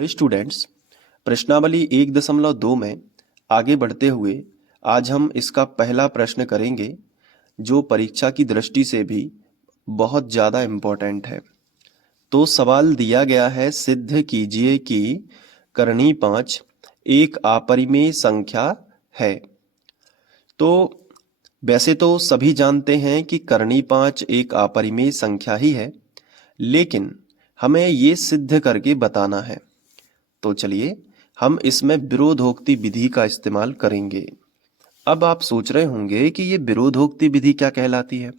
Hello students, प्रश्नावली 1.2 में आगे बढ़ते हुए आज हम इसका पहला प्रश्न करेंगे जो परीक्षा की दृष्टि से भी बहुत ज़्यादा इम्पोर्टेंट है। तो सवाल दिया गया है, सिद्ध कीजिए कि करनी 5 एक अपरिमेय संख्या है। तो वैसे तो सभी जानते हैं कि करनी 5 एक अपरिमेय संख्या ही है, लेकिन हमें ये सिद्ध करके बताना है। तो चलिए हम इसमें विरोधोक्ति विधि का इस्तेमाल करेंगे। अब आप सोच रहे होंगे कि ये विरोधोक्ति विधि क्या कहलाती है।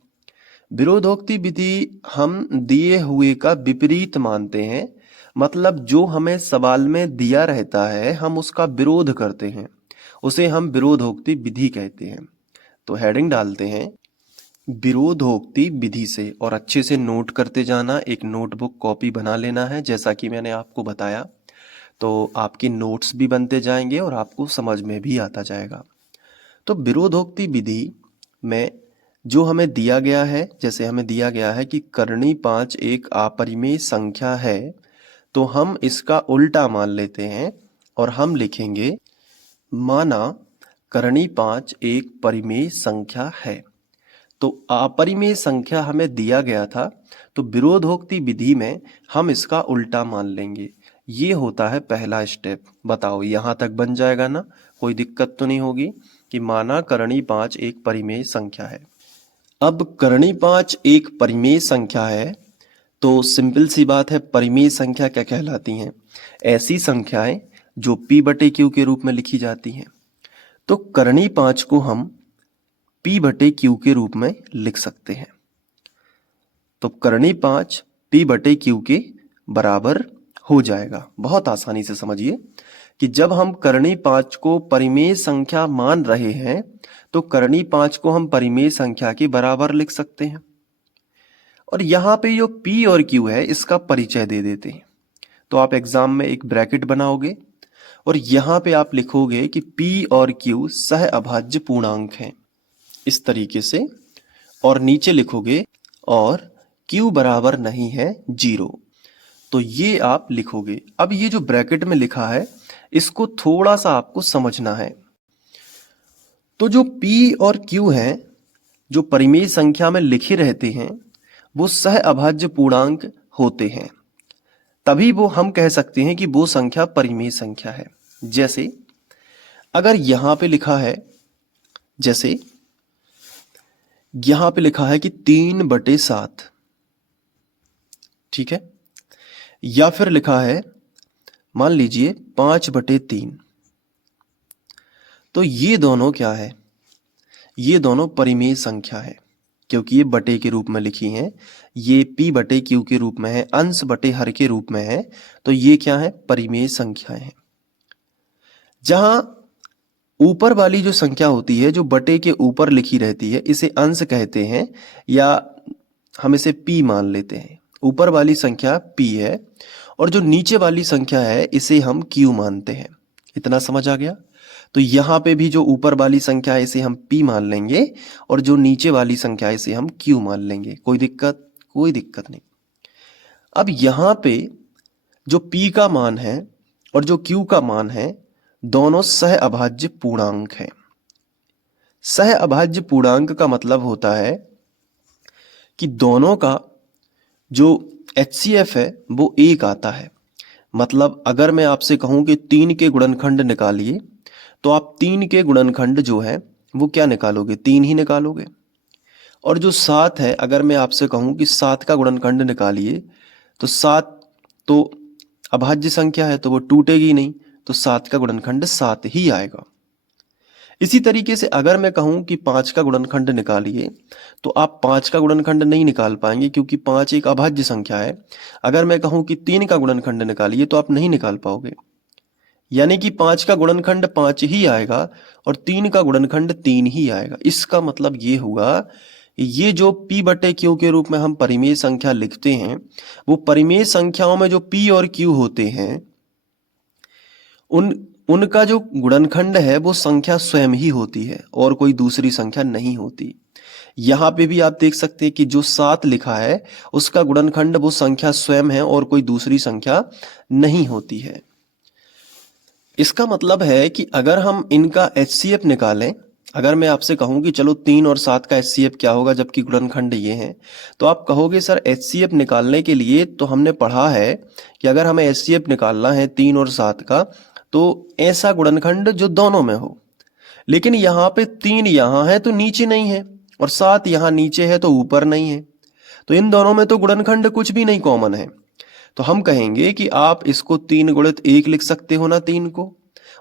विरोधोक्ति विधि हम दिए हुए का विपरीत मानते हैं, मतलब जो हमें सवाल में दिया रहता है हम उसका विरोध करते हैं, उसे हम विरोधोक्ति विधि कहते हैं। तो हेडिंग डालते हैं विरोधोक्ति विधि से, और अच्छे से नोट करते जाना। एक नोटबुक कॉपी बना लेना है जैसा कि मैंने आपको बताया, तो आपके नोट्स भी बनते जाएंगे और आपको समझ में भी आता जाएगा। तो विरोधोक्ति विधि में जो हमें दिया गया है, जैसे हमें दिया गया है कि करनी 5 एक अपरिमेय संख्या है, तो हम इसका उल्टा मान लेते हैं और हम लिखेंगे माना करनी 5 एक परिमेय संख्या है। तो अपरिमेय संख्या हमें दिया गया था, तो विरोधोक्ति विधि में हम इसका उल्टा मान लेंगे। ये होता है पहला स्टेप। बताओ यहाँ तक बन जाएगा ना, कोई दिक्कत तो नहीं होगी कि माना करनी 5 एक परिमेय संख्या है। अब करनी 5 एक परिमेय संख्या है, तो सिंपल सी बात है, परिमेय संख्या क्या कहलाती हैं? ऐसी संख्याएं जो p/q के रूप में लिखी जाती हैं। तो करनी 5 को हम p/q के रूप में लिख सकते हैं। तो करनी 5 p/q के बराबर हो जाएगा। बहुत आसानी से समझिए कि जब हम करनी 5 को परिमेय संख्या मान रहे हैं तो करनी 5 को हम परिमेय संख्या के बराबर लिख सकते हैं। और यहाँ पे जो p और q है इसका परिचय दे देते हैं। तो आप एग्जाम में एक ब्रैकेट बनाओगे और यहाँ पे आप लिखोगे कि p और q सह अभाज्य पूर्णांक हैं, इस तरीके से। और नीचे लिखोगे और q बराबर नहीं है 0, तो ये आप लिखोगे। अब ये जो ब्रैकेट में लिखा है इसको थोड़ा सा आपको समझना है। तो जो p और q हैं जो परिमेय संख्या में लिखे रहते हैं वो सह अभाज्य पूर्णांक होते हैं, तभी वो हम कह सकते हैं कि वो संख्या परिमेय संख्या है। जैसे अगर यहां पे लिखा है, जैसे यहां पे लिखा है कि 3/7, ठीक है, या फिर लिखा है मान लीजिए 5/3, तो ये दोनों क्या है? ये दोनों परिमेय संख्या है, क्योंकि ये बटे के रूप में लिखी हैं। ये p/q के रूप में है, अंश बटे हर के रूप में है, तो ये क्या है? परिमेय संख्याएं हैं। जहां ऊपर वाली जो संख्या होती है जो बटे के ऊपर लिखी रहती है इसे अंश कहते हैं, या हम इसे p मान लेते हैं। ऊपर वाली संख्या p है और जो नीचे वाली संख्या है इसे हम q मानते हैं। इतना समझ आ गया? तो यहाँ पे भी जो ऊपर वाली संख्या है इसे हम p मान लेंगे और जो नीचे वाली संख्या है इसे हम q मान लेंगे। कोई दिक्कत? कोई दिक्कत नहीं। अब यहाँ पे जो p का मान है और जो q का मान है दोनों सह अभाज्य पूर्णांक हैं। सह अभाज्य पूर्णांक का मतलब होता है कि दोनों का जो HCF है वो 1 आता है। मतलब अगर मैं आपसे कहूं कि 3 के गुणनखंड निकालिए, तो आप 3 के गुणनखंड जो है वो क्या निकालोगे? 3 ही निकालोगे। और जो 7 है, अगर मैं आपसे कहूं कि 7 का गुणनखंड निकालिए, तो 7 तो अभाज्य संख्या है तो वो टूटेगी नहीं, तो 7 का गुणनखंड 7 ही आएगा। इसी तरीके से अगर मैं कहूं कि 5 का गुणनखंड निकालिए, तो आप 5 का गुणनखंड नहीं निकाल पाएंगे क्योंकि 5 एक अभाज्य संख्या है। अगर मैं कहूं कि 3 का गुणनखंड निकालिए तो आप नहीं निकाल पाओगे। यानी कि 5 का गुणनखंड 5 ही आएगा और 3 का गुणनखंड 3 ही आएगा। इसका मतलब ये हुआ, ये जो p/q के रूप में हम परिमेय संख्या लिखते हैं, वो परिमेय संख्याओं में जो p और q होते हैं उनका जो गुणनखंड है वो संख्या स्वयं ही होती है और कोई दूसरी संख्या नहीं होती। यहाँ पे भी आप देख सकते हैं कि जो 7 लिखा है उसका गुणनखंड वो संख्या स्वयं है और कोई दूसरी संख्या नहीं होती है। इसका मतलब है कि अगर हम इनका HCF निकालें, अगर मैं आपसे कहूं कि चलो 3 और 7 का HCF क्या होगा जबकि गुणनखंड ये हैं, तो आप कहोगे सर HCF निकालने के लिए तो हमने पढ़ा है कि अगर हमें HCF निकालना है 3 और 7 का, तो ऐसा गुणनखंड जो दोनों में हो। लेकिन यहाँ पे 3 यहाँ है तो नीचे नहीं है, और 7 यहाँ नीचे है तो ऊपर नहीं है, तो इन दोनों में तो गुणनखंड कुछ भी नहीं कॉमन है। तो हम कहेंगे कि आप इसको 3 गुणित 1 लिख सकते हो ना 3 को,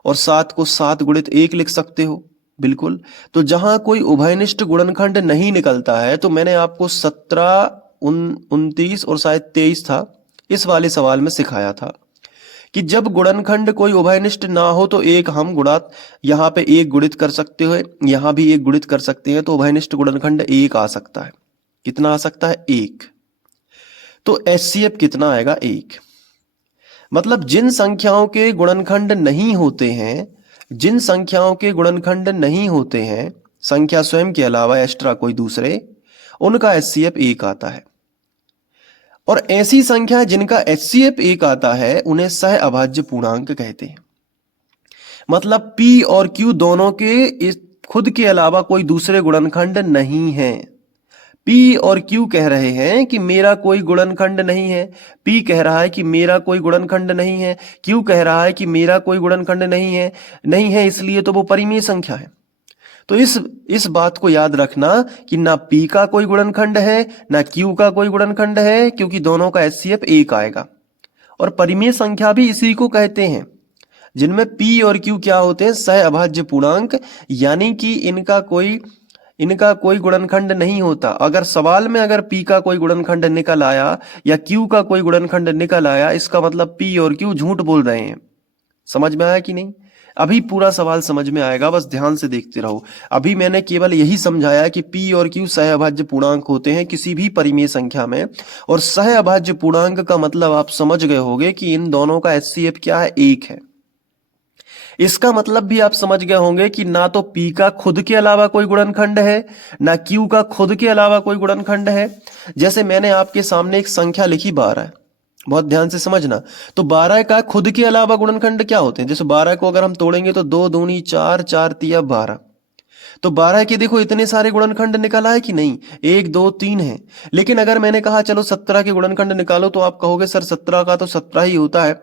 और 7 को 7 गुणित 1 लिख सकते हो, बिल्कुल। तो जहां कोई उभयनिष्ठ गुणनखंड नहीं निकलता है, तो मैंने आपको 17, 29 और शायद 23 था, इस वाले सवाल में सिखाया था कि जब गुणनखंड कोई उभयनिष्ठ ना हो तो एक हम गुणात यहाँ पे एक गुणित कर सकते हो, यहाँ भी एक गुणित कर सकते हैं, तो उभयनिष्ठ गुणनखंड एक आ सकता है। कितना आ सकता है? एक। तो HCF कितना आएगा? 1। मतलब जिन संख्याओं के गुणनखंड नहीं होते हैं, जिन संख्याओं के गुणनखंड नहीं होते हैं, संख्या स्वयं के अलावा एक्स्ट्रा कोई दूसरे, उनका HCF 1 आता है। और ऐसी संख्या जिनका HCF 1 आता है उन्हें सह अभाज्य पूर्णांक कहते हैं। मतलब P और Q दोनों के खुद के अलावा कोई दूसरे गुणनखंड नहीं है। P और Q कह रहे हैं कि मेरा कोई गुणनखंड नहीं है, P कह रहा है कि मेरा कोई गुणनखंड नहीं है, Q कह रहा है कि मेरा कोई गुणनखंड नहीं है, इसलिए तो वो परिमेय संख्या है। तो इस बात को याद रखना कि ना P का कोई गुणनखंड है ना Q का कोई गुणनखंड है, क्योंकि दोनों का HCF 1 आएगा। और परिमेय संख्या भी इसी को कहते हैं, जिनमें P और Q क्या होते हैं? सह अभाज्य पूर्णांक, यानी कि इनका कोई गुणनखंड नहीं होता। अगर सवाल में अगर P का कोई गुणनखंड निकल आया या Q का कोई गुणनखंड निकल आया, इसका मतलब P और Q झूठ बोल रहे हैं। समझ में आया कि नहीं? अभी पूरा सवाल समझ में आएगा, बस ध्यान से देखते रहो। अभी मैंने केवल यही समझाया कि P और Q सह अभाज्य पूर्णांक होते हैं किसी भी परिमेय संख्या में, और सह अभाज्य पूर्णांक का मतलब आप समझ गए होंगे कि इन दोनों का HCF क्या है? 1 है। इसका मतलब भी आप समझ गए होंगे कि ना तो P का खुद के अलावा कोई गुणनखंड है, ना Q का खुद के अलावा कोई गुणनखंड है। जैसे मैंने आपके सामने एक संख्या लिखी 12, बहुत ध्यान से समझना। तो 12 का खुद के अलावा गुणनखंड क्या होते हैं? जैसे 12 को अगर हम तोड़ेंगे तो 2 दूनी 4, 4 तिया 12। तो 12 के देखो इतने सारे गुणनखंड निकल आए कि नहीं? 1 2 3 है। लेकिन अगर मैंने कहा चलो 17 के गुणनखंड निकालो, तो आप कहोगे सर 17 का तो 17 ही होता है।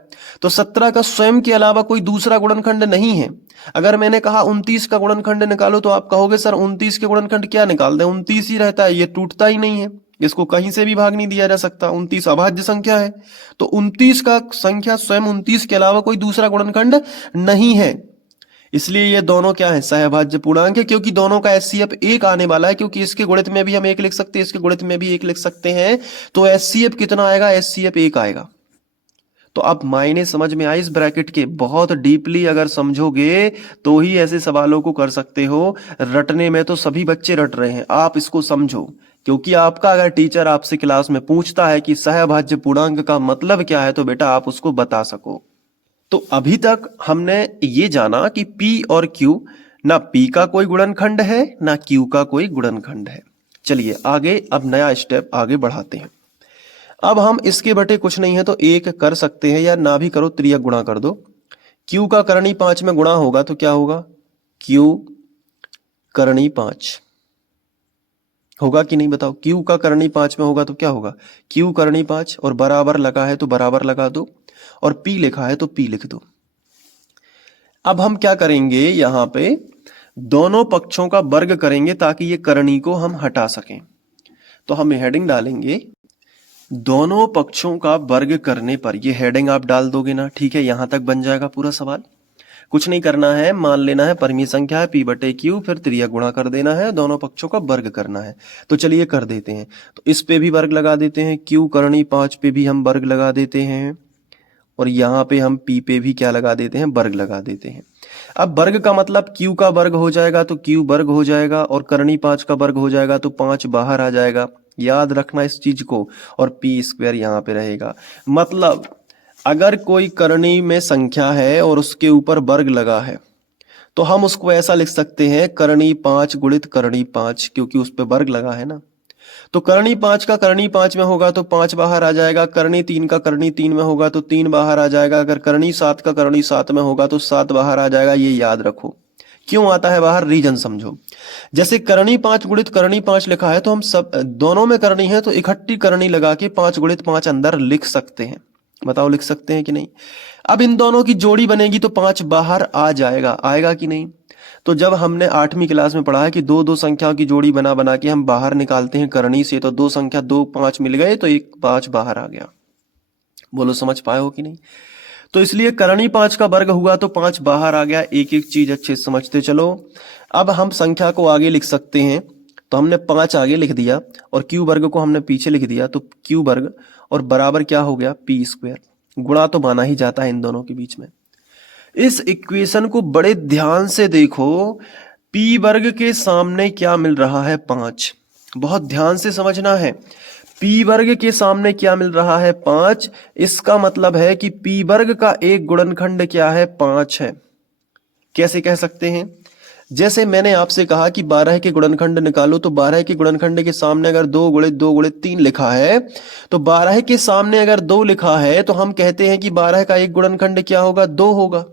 तो 17 का स्वयं के अलावा कोई दूसरा गुणनखंड नहीं है। अगर मैंने कहा 29 का गुणनखंड निकालो, तो आप कहोगे सर 29 के गुणनखंड क्या निकाल दें? 29 ही रहता है, ये टूटता ही नहीं है, इसको कहीं से भी भाग नहीं दिया जा सकता। 29 अभाज्य संख्या है, तो 29 का संख्या स्वयं 29 के अलावा कोई दूसरा गुणनखंड नहीं है। इसलिए ये दोनों क्या है? सहअभाज्य पूर्णांक है, क्योंकि दोनों का HCF 1 आने वाला है, क्योंकि इसके गुणित में भी हम 1 लिख सकते हैं, इसके गुणित में भी 1 लिख सकते हैं। तो HCF कितना आएगा? HCF 1 आएगा। तो अब मायने समझ में आई इस ब्रैकेट के? बहुत डीपली अगर समझोगे तो ही ऐसे सवालों को कर सकते हो। रटने में तो सभी बच्चे रट रहे हैं, आप इसको समझो, क्योंकि आपका अगर टीचर आपसे क्लास में पूछता है कि सहअभाज्य पूर्णांक का मतलब क्या है, तो बेटा आप उसको बता सको। तो अभी तक हमने ये जाना कि P और Q, ना P का कोई गुणनखंड है ना Q का कोई गुणनखंड है। चलिए आगे अब नया स्टेप आगे बढ़ाते हैं। अब हम इसके बटे कुछ नहीं है तो 1 कर सकते हैं, या ना भी करो, त्रियक गुणा कर दो। Q का करणी 5 में गुणा होगा तो क्या होगा? Q करणी 5 होगा कि नहीं बताओ? Q का करणी 5 में होगा तो क्या होगा? Q करणी 5, और बराबर लगा है तो बराबर लगा दो, और P लिखा है तो P लिख दो। अब हम क्या करेंगे? यहां पे दोनों पक्षों का वर्ग करेंगे ताकि ये करणी को हम हटा सकें। तो हम हेडिंग डालेंगे दोनों पक्षों का वर्ग करने पर। ये हेडिंग आप डाल दोगे ना? ठीक है, यहां तक बन जाएगा पूरा सवाल। कुछ नहीं करना है, मान लेना है परिमेय संख्या है P बटे Q, फिर त्रियक गुणा कर देना है, दोनों पक्षों का वर्ग करना है। तो चलिए कर देते हैं। तो इस पे भी वर्ग लगा देते हैं, Q करणी 5 पे भी हम वर्ग लगा देते हैं, और यहाँ पे हम P पे भी क्या लगा देते हैं? वर्ग लगा देते हैं। अब वर्ग का मतलब Q का वर्ग हो जाएगा तो Q वर्ग हो जाएगा, और करणी 5 का वर्ग हो जाएगा तो 5 बाहर आ जाएगा। याद रखना इस चीज को, और P स्क्वायर यहाँ पे रहेगा। मतलब अगर कोई करणी में संख्या है और उसके ऊपर वर्ग लगा है, तो हम उसको ऐसा लिख सकते हैं करणी 5 गुणित करणी 5, क्योंकि उस पर वर्ग लगा है ना। तो करनी 5 का करनी 5 में होगा तो 5 बाहर आ जाएगा, करनी 3 का करनी 3 में होगा तो 3 बाहर आ जाएगा, अगर करनी 7 का करनी 7 में होगा तो 7 बाहर आ जाएगा। ये याद रखो। क्यों आता है बाहर, रीजन समझो। जैसे करनी 5 गुणित करनी 5 लिखा है तो हम सब दोनों में करनी है तो इकट्ठी करनी लगा के 5 गुणित 5 अंदर लिख सकते हैं। बताओ लिख सकते हैं कि नहीं। अब इन दोनों की जोड़ी बनेगी तो 5 बाहर आ जाएगा, आएगा कि नहीं। तो जब हमने 8वीं क्लास में पढ़ा है कि दो दो संख्याओं की जोड़ी बना बना के हम बाहर निकालते हैं करनी से, तो दो संख्या 2 5 मिल गए तो एक 5 बाहर आ गया। बोलो समझ पाए हो कि नहीं। तो इसलिए करनी 5 का वर्ग हुआ तो 5 बाहर आ गया। एक एक चीज अच्छे से समझते चलो। अब हम संख्या को आगे लिख सकते हैं, तो हमने 5 आगे लिख दिया और क्यू वर्ग को हमने पीछे लिख दिया, तो क्यू वर्ग और बराबर क्या हो गया, पी स्क्वायर। गुणा तो माना ही जाता है इन दोनों के बीच में। इस इक्वेशन को बड़े ध्यान से देखो। पी वर्ग के सामने क्या मिल रहा है, 5। बहुत ध्यान से समझना है। पी वर्ग के सामने क्या मिल रहा है, 5। इसका मतलब है कि पी वर्ग का एक गुणनखंड क्या है, 5 है। कैसे कह सकते हैं, जैसे मैंने आपसे कहा कि 12 के गुणनखंड निकालो, तो 12 के गुणनखंड के सामने अगर 2 गुणित 2 गुणित 3 लिखा है, तो 12 के सामने अगर 2 लिखा है तो हम कहते हैं कि 12 का एक गुणनखंड क्या होगा, 2 होगा।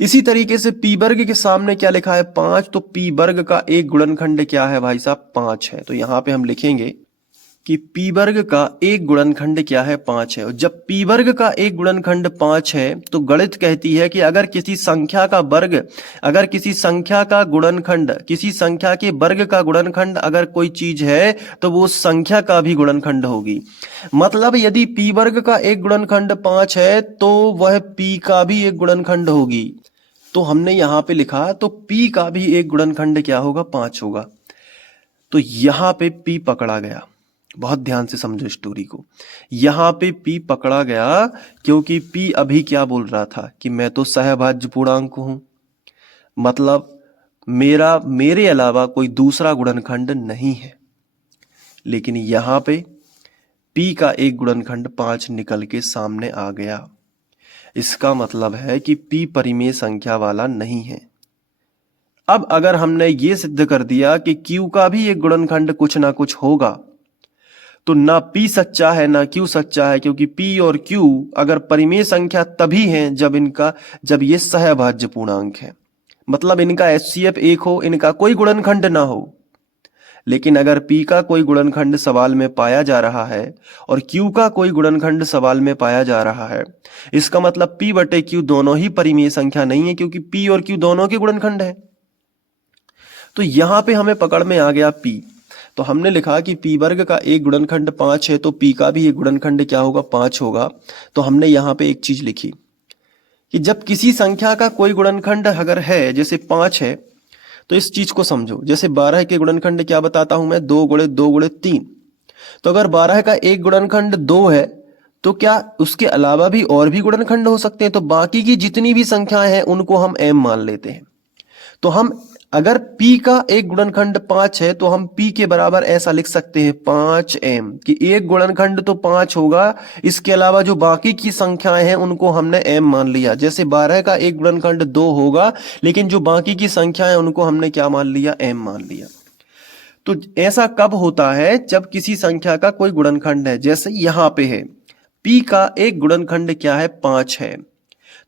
इसी तरीके से पी वर्ग के सामने क्या लिखा है, 5, तो पी वर्ग का एक गुणनखंड क्या है भाई साहब, 5 है। तो यहां पे हम लिखेंगे कि पी वर्ग का एक गुणनखंड क्या है, 5 है। और जब पी वर्ग का एक गुणनखंड 5 है तो गणित कहती है कि अगर किसी संख्या का वर्ग, अगर किसी संख्या का गुणनखंड, किसी संख्या के वर्ग का गुणनखंड अगर कोई चीज है तो वो संख्या का भी गुणनखंड होगी। मतलब यदि पी वर्ग का एक गुणनखंड 5 है तो वह पी का भी एक गुणनखंड होगी। तो हमने यहां पे लिखा, तो पी का भी एक गुणनखंड क्या होगा, 5 होगा। तो यहां पे पी पकड़ा गया। बहुत ध्यान से समझो स्टोरी को। यहां पे पी पकड़ा गया क्योंकि पी अभी क्या बोल रहा था कि मैं तो सहभाज्य पूर्णांक हूं, मतलब मेरे अलावा कोई दूसरा गुणनखंड नहीं है। लेकिन यहां पे पी का एक गुणनखंड 5 निकल के सामने आ गया। इसका मतलब है कि पी परिमेय संख्या वाला नहीं है। अब अगर हमने ये सिद्ध कर दिया कि क्यू का भी एक गुणनखंड कुछ ना कुछ होगा, तो ना पी सच्चा है ना क्यू सच्चा है, क्योंकि पी और क्यू अगर परिमेय संख्या तभी हैं जब ये सहभाज्य पूर्णांक है, मतलब इनका एचसीएफ 1 हो, इनका कोई गुणनखंड ना हो। लेकिन अगर पी का कोई गुणनखंड सवाल में पाया जा रहा है और क्यू का कोई गुणनखंड सवाल में पाया जा रहा है, इसका मतलब पी बटे क्यू दोनों ही परिमेय संख्या नहीं है, क्योंकि पी और क्यू दोनों के गुणनखंड है। तो यहां पे हमें पकड़ में आ गया पी। तो हमने लिखा कि पी वर्ग का एक गुणनखंड 5 है तो पी का भी एक गुणनखंड क्या होगा, 5 होगा। तो हमने यहां पे एक चीज लिखी कि जब किसी संख्या का कोई गुणनखंड अगर है, जैसे 5 है, तो इस चीज को समझो। जैसे 12 के गुणनखंड क्या बताता हूं मैं, 2 गुणित 2 गुणित 3। तो अगर 12 का एक गुणनखंड 2 है तो क्या उसके अलावा भी और भी गुणनखंड हो सकते हैं, तो बाकी की जितनी भी संख्याएं हैं उनको हम m मान लेते हैं। तो हम अगर p का एक गुणनखंड 5 है तो हम p के बराबर ऐसा लिख सकते हैं 5m, कि एक गुणनखंड तो 5 होगा, इसके अलावा जो बाकी की संख्याएं हैं उनको हमने m मान लिया। जैसे 12 का एक गुणनखंड 2 होगा, लेकिन जो बाकी की संख्याएं उनको हमने क्या मान लिया, m मान लिया। तो ऐसा कब होता है, जब किसी संख्या का कोई गुणनखंड है। जैसे यहां पे है p का एक गुणनखंड क्या है, 5 है।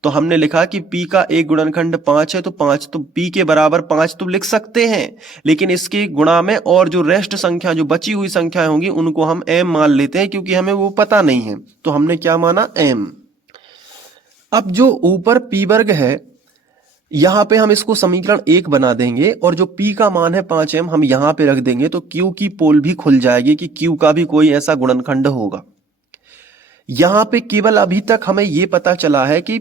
तो हमने लिखा कि p का एक गुणनखंड 5 है, तो 5 तो p के बराबर 5 तो लिख सकते हैं, लेकिन इसके गुणा में और जो रेस्ट संख्या, जो बची हुई संख्याएं होंगी उनको हम m मान लेते हैं, क्योंकि हमें वो पता नहीं है। तो हमने क्या माना, m। अब जो ऊपर p वर्ग है, यहां पे हम इसको समीकरण 1 बना देंगे और जो p का मान है 5m हम यहां पे रख देंगे, तो q की पोल भी खुल जाएगी कि q का भी कोई ऐसा गुणनखंड होगा। यहां पे केवल अभी तक हमें यह पता चला है कि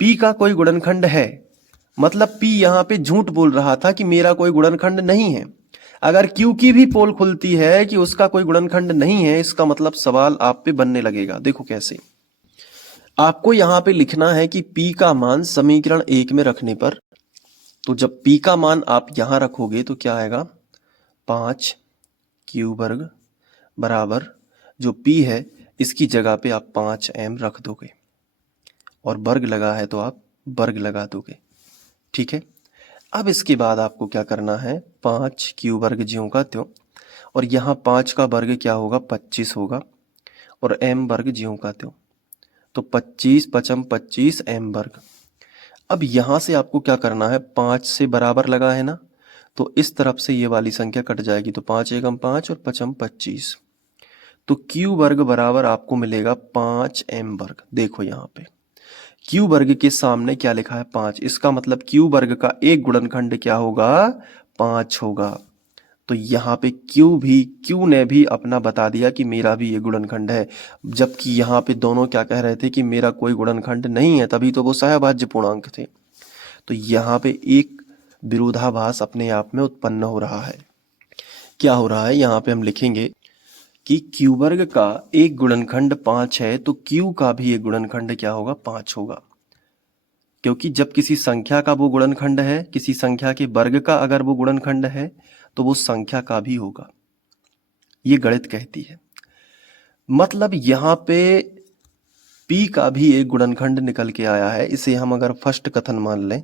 p का कोई गुणनखंड है, मतलब p यहां पे झूठ बोल रहा था कि मेरा कोई गुणनखंड नहीं है। अगर q की भी पोल खुलती है कि उसका कोई गुणनखंड नहीं है, इसका मतलब सवाल आप पे बनने लगेगा। देखो कैसे। आपको यहां पे लिखना है कि p का मान समीकरण 1 में रखने पर, तो जब p का मान आप यहां रखोगे तो क्या आएगा, 5 क्यू वर्ग बराबर जो p है इसकी जगह पे आप 5m रख दोगे, और वर्ग लगा है तो आप वर्ग लगा दोगे। ठीक है। अब इसके बाद आपको क्या करना है, 5 क्यू वर्ग ज्यों का त्यों और यहाँ 5 का वर्ग क्या होगा, 25 होगा, और m वर्ग ज्यों का त्यों। तो 25 पचम 25 m वर्ग। अब यहाँ से आपको क्या करना है, 5 से बराबर लगा है ना, तो इस तरफ से ये वाली संख्या कट जाएगी, तो 5 एकम 5 और पचम 25। तो q वर्ग बराबर आपको मिलेगा 5m वर्ग। देखो यहाँ पे q वर्ग के सामने क्या लिखा है, 5। इसका मतलब q वर्ग का एक गुणनखंड क्या होगा, 5 होगा। तो यहाँ पे q ने भी अपना बता दिया कि मेरा भी ये गुणनखंड है, जबकि यहाँ पे दोनों क्या कह रहे थे कि मेरा कोई गुणनखंड नहीं है, तभी तो वो सहअभाज्य पूर्णांक थे। तो यहाँ पे एक विरोधाभास अपने आप में उत्पन्न हो रहा है। क्या हो रहा है, यहाँ पे हम लिखेंगे कि q वर्ग का एक गुणनखंड 5 है, तो q का भी एक गुणनखंड क्या होगा, 5 होगा। क्योंकि जब किसी संख्या का वो गुणनखंड है, किसी संख्या के वर्ग का अगर वो गुणनखंड है, तो वो संख्या का भी होगा। ये गणित कहती है। मतलब यहाँ पे p का भी एक गुणनखंड निकल के आया है। इसे हम अगर फर्स्ट कथन मान लें,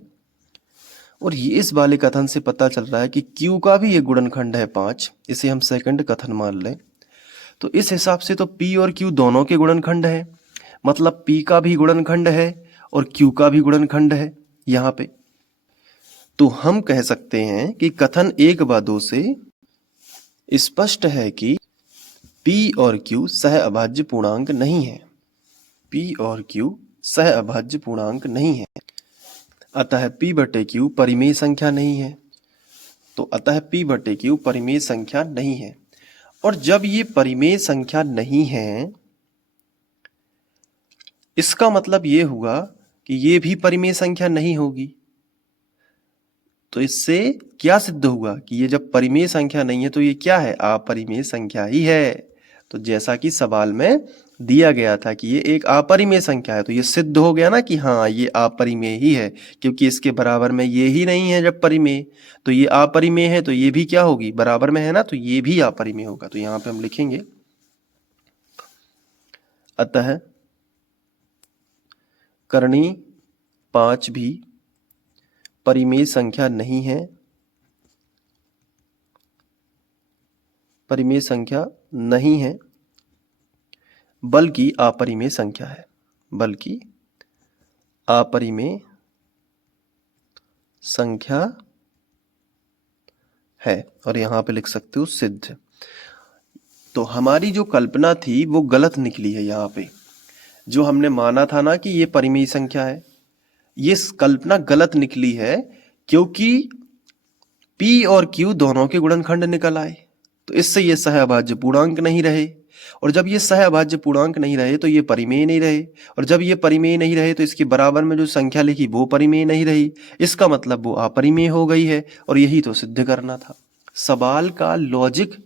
और ये इस वाले कथन से पता चल रहा है कि q का भी एक गुणनखंड है 5, इसे हम सेकंड कथन मान लें। तो इस हिसाब से तो p और q दोनों के गुणनखंड है, मतलब p का भी गुणनखंड है और q का भी गुणनखंड है यहाँ पे। तो हम कह सकते हैं कि कथन 1 व 2 से स्पष्ट है कि p और q सहअभाज्य पूर्णांक नहीं है। p और q सहअभाज्य पूर्णांक नहीं है। अतः p बटे q परिमेय संख्या नहीं है। तो अतः p बटे q परिमेय संख्या नहीं है। और जब ये परिमेय संख्या नहीं है, इसका मतलब ये हुआ कि ये भी परिमेय संख्या नहीं होगी। तो इससे क्या सिद्ध हुआ कि ये जब परिमेय संख्या नहीं है तो ये क्या है, अपरिमेय संख्या ही है। तो जैसा कि सवाल में दिया गया था कि ये एक अपरिमेय संख्या है, तो ये सिद्ध हो गया ना कि हाँ ये अपरिमेय ही है, क्योंकि इसके बराबर में ये ही नहीं है जब परिमेय, तो ये अपरिमेय है, तो ये भी क्या होगी, बराबर में है ना, तो ये भी अपरिमेय होगा। तो यहाँ पे हम लिखेंगे अतः करणी 5 भी परिमेय संख्या नहीं है, परिमेय संख्या नहीं है, बल्कि अपरिमेय संख्या है, बल्कि अपरिमेय संख्या है। और यहाँ पे लिख सकते हो सिद्ध। तो हमारी जो कल्पना थी वो गलत निकली है। यहाँ पे जो हमने माना था ना कि ये परिमेय संख्या है, ये कल्पना गलत निकली है, क्योंकि p और q दोनों के गुणनखंड निकल आए, तो इससे ये सहअभाज्य पूर्णांक नहीं रहे। और जब ये सहअभाज्य पूर्णांक नहीं रहे तो ये परिमेय नहीं रहे, और जब ये परिमेय नहीं रहे तो इसके बराबर में जो संख्या लिखी वो परिमेय नहीं रही। इसका मतलब वो अपरिमेय हो गई है, और यही तो सिद्ध करना था। सवाल का लॉजिक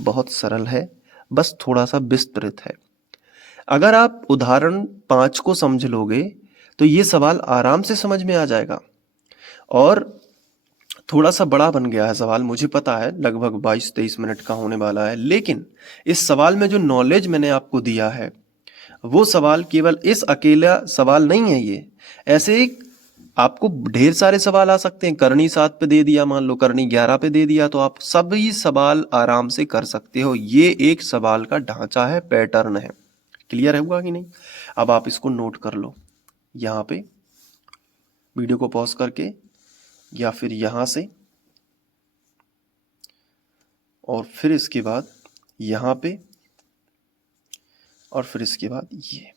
बहुत सरल है, बस थोड़ा सा विस्तृत है। अगर आप उदाहरण 5 को समझ लोगे तो ये सवाल आराम से समझ में आ जाएगा। और थोड़ा सा बड़ा बन गया है सवाल, मुझे पता है, लगभग 22-23 मिनट का होने वाला है, लेकिन इस सवाल में जो नॉलेज मैंने आपको दिया है वो सवाल केवल इस अकेला सवाल नहीं है। ये ऐसे आपको ढेर सारे सवाल आ सकते हैं। करनी 7 पे दे दिया, मान लो करनी 11 पे दे दिया, तो आप सभी सवाल आराम से कर सकते हो। ये एक सवाल का ढांचा है, पैटर्न है। क्लियर हुआ कि नहीं? अब आप इसको नोट कर लो, यहाँ पे वीडियो को पॉज करके, या फिर यहाँ से, और फिर इसके बाद यहाँ पे, और फिर इसके बाद ये।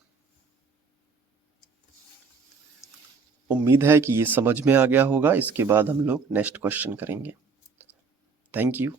उम्मीद है कि ये समझ में आ गया होगा। इसके बाद हम लोग नेक्स्ट क्वेश्चन करेंगे। Thank you.